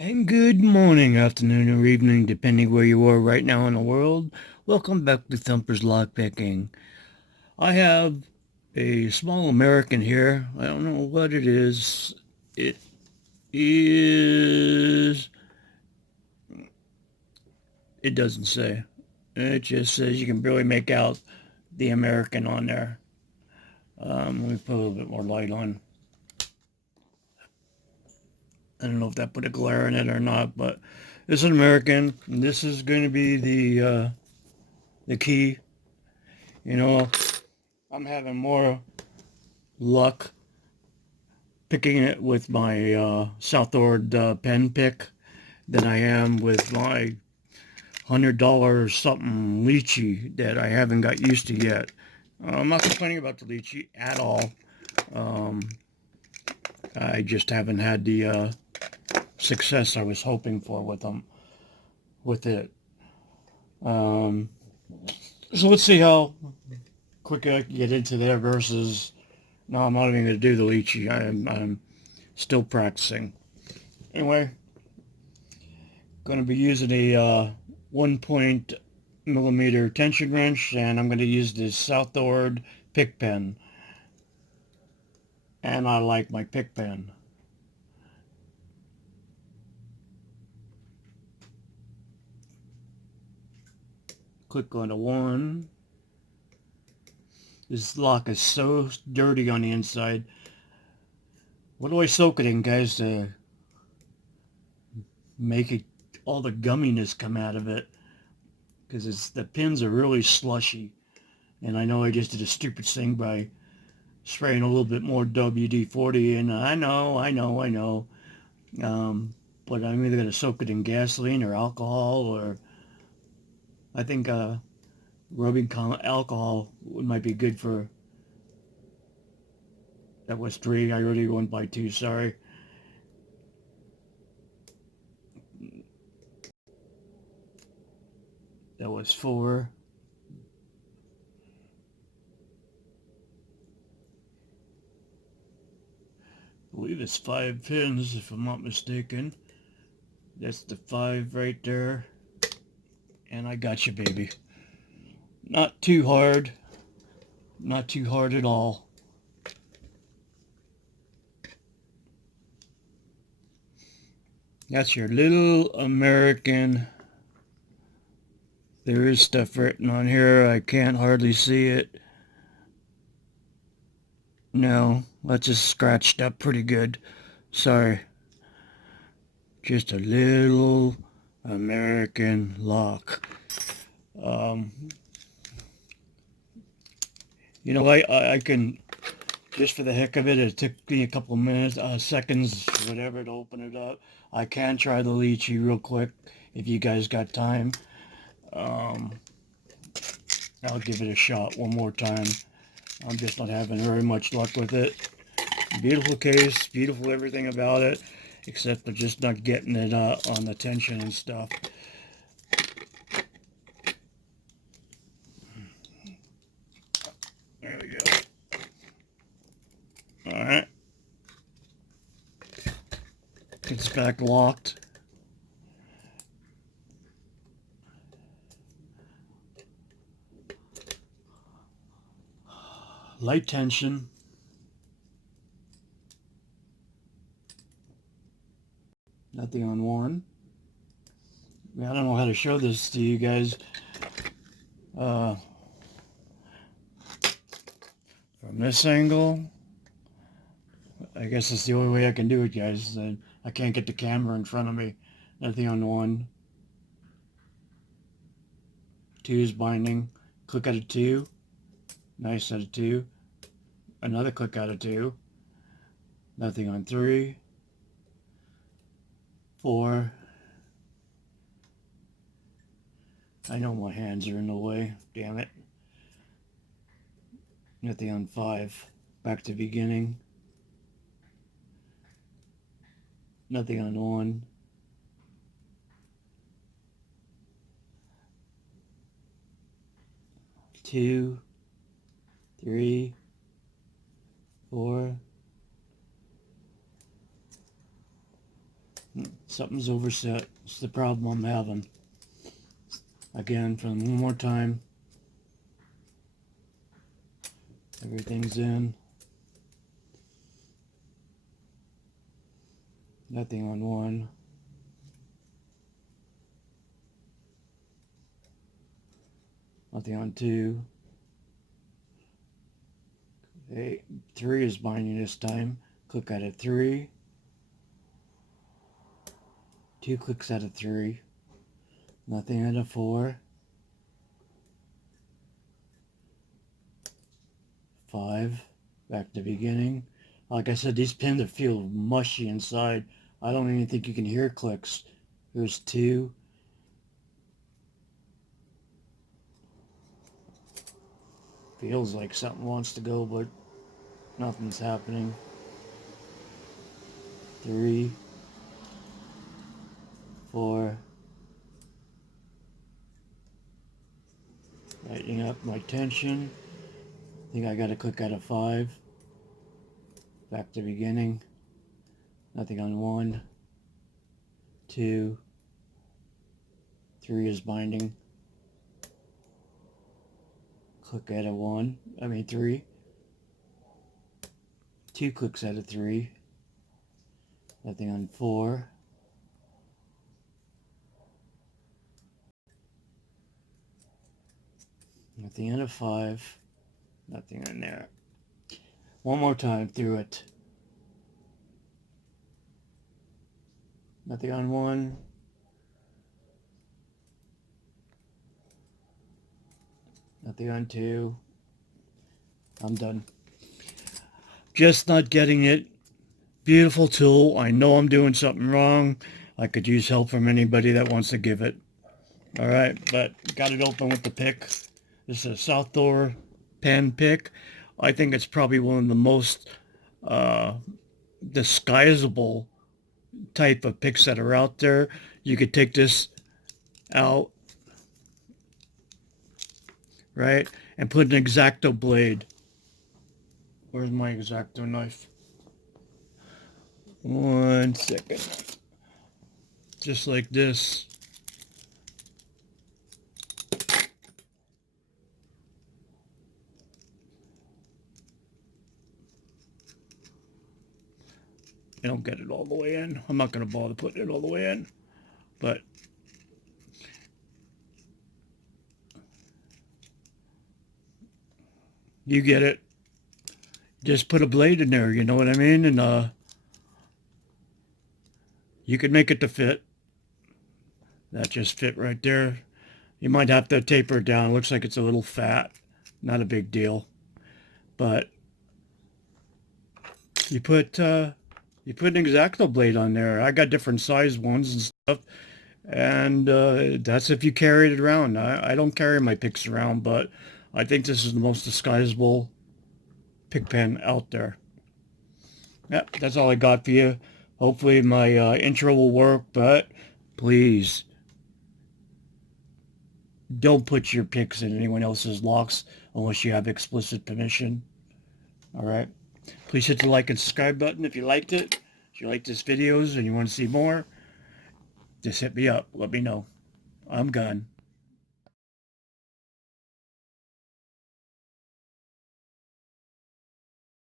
And good morning, afternoon, or evening, depending where you are right now in the world. Welcome back to Thumper's Lockpicking. I have a small American here. I don't know what it is. It is... It doesn't say. It just says you can barely make out the American on there. Let me put a little bit more light on. I don't know if that put a glare in it or not, but it's an American. And this is going to be the key. You know, I'm having more luck picking it with my Southord pen pick than I am with my $100 something lychee that I haven't got used to yet. I'm not complaining about the lychee at all. Um, I just haven't had the success I was hoping for with it. Um, so let's see how quick I can get into there versus. No, I'm not even going to do the lychee. I'm still practicing. Anyway, going to be using a 1 millimeter tension wrench, and I'm going to use this Southord pick pen. And I like my pick pen. Click on the one. This lock is so dirty on the inside. What do I soak it in, guys, to make it all the gumminess come out of it? Because the pins are really slushy. And I know I just did a stupid thing by spraying a little bit more WD-40, and I know. But I'm either going to soak it in gasoline or alcohol, or I think rubbing alcohol might be good for. That was 3. I already went by 2. Sorry. That was 4. I believe it's 5 pins, if I'm not mistaken. That's the 5 right there. And I got you, baby. Not too hard. Not too hard at all. That's your little American. There is stuff written on here. I can't hardly see it. No, that's just scratched up pretty good. Sorry. Just a little American lock. Um, I can, just for the heck of it took me a couple of minutes, seconds, whatever, to open it up. I can try the lychee real quick if you guys got time. Um, I'll give it a shot one more time. I'm just not having very much luck with it. Beautiful case, beautiful everything about it, except for just not getting it on the tension and stuff. There we go. Alright. It's back locked. Light tension. Nothing on 1. I don't know how to show this to you guys. Uh, from this angle, I guess it's the only way I can do it, guys. I can't get the camera in front of me. Nothing on 1. 2 is binding. Click out of 2. Nice out of 2. Another click out of 2. Nothing on 3. 4. I know my hands are in the way. Damn it. Nothing on 5. Back to beginning. Nothing on 1. 2. 3. 4. Something's overset. It's the problem I'm having. Again, from one more time. Everything's in. Nothing on 1. Nothing on 2. Okay, 3 is binding this time. Click out of 3. 2 clicks out of 3. Nothing out of 4. 5. Back to beginning. Like I said, these pins feel mushy inside. I don't even think you can hear clicks. Here's 2. Feels like something wants to go, but nothing's happening. 3. 4. Tightening up my tension. I think I got to click out of 5. Back to beginning. Nothing on 1. 2. 3 is binding. Click out of 3. 2 clicks out of 3. Nothing on 4. Nothing out of 5. Nothing in there. One more time through it. Nothing on 1. Nothing on 2. I'm done. Just not getting it. Beautiful tool. I know I'm doing something wrong. I could use help from anybody that wants to give it. Alright, but got it open with the pick. This is a South Door pen pick. I think it's probably one of the most disguisable type of picks that are out there. You could take this out, right, and put an X-Acto blade. Where's my X-Acto knife? 1 second. Just like this. I don't get it all the way in. I'm not going to bother putting it all the way in. But you get it. Just put a blade in there, you know what I mean? And you could make it to fit. That just fit right there. You might have to taper it down. It looks like it's a little fat. Not a big deal. But you put an X-Acto blade on there. I got different size ones and stuff. And that's if you carry it around. I don't carry my picks around, but I think this is the most disguisable pick pen out there. Yep, that's all I got for you. Hopefully my intro will work, but please don't put your picks in anyone else's locks unless you have explicit permission. All right. Please hit the like and subscribe button if you liked it. If you like this videos and you want to see more, just hit me up. Let me know. I'm gone.